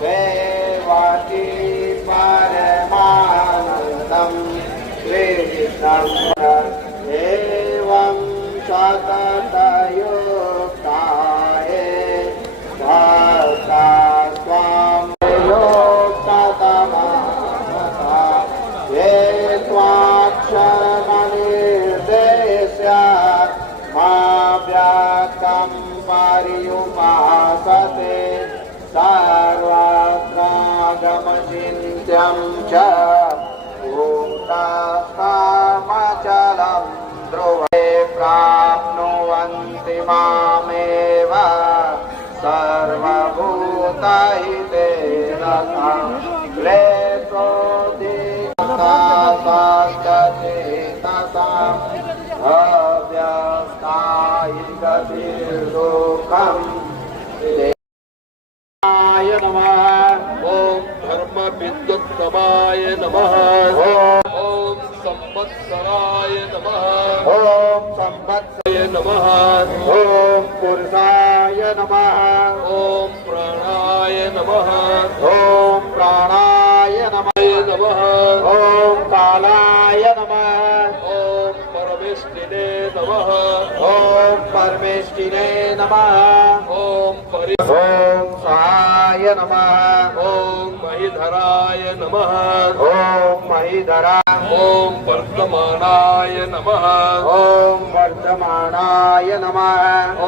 सेवाति परमानन्दं एवं सततयुक्ताये भक्ता त्वां योक्ततमानसा ये त्वाक्षरमनिर्देश्य माव्याक्तं पर्युपासते सर्वत्रागमचिन्त्यं च भूतस्थामचलं ध्रुवे प्राप्नुवन्ति मामेव सर्वभूतहिते रतां क्लेशोऽधिकचेतसां अव्यस्तायिगतिर्दुःखम् ओम धर्म विद्युत्तमाय नमः। ओम संवत्सराय नमः। ओम संवत्सराय नमः। ओम पुरुषाय नमः। ओम प्राणाय नमः। ओम प्राणाय नमः। ओम कालाय नमः। ओम परमेष्टिने नमः। ओम परमेष्टिने नमः। ओम ओम सहाय नमः। ओम महीधराय नमः। ओम महीधरा। ओम वर्तमानाय नमः। ओम वर्धमानाय नमः।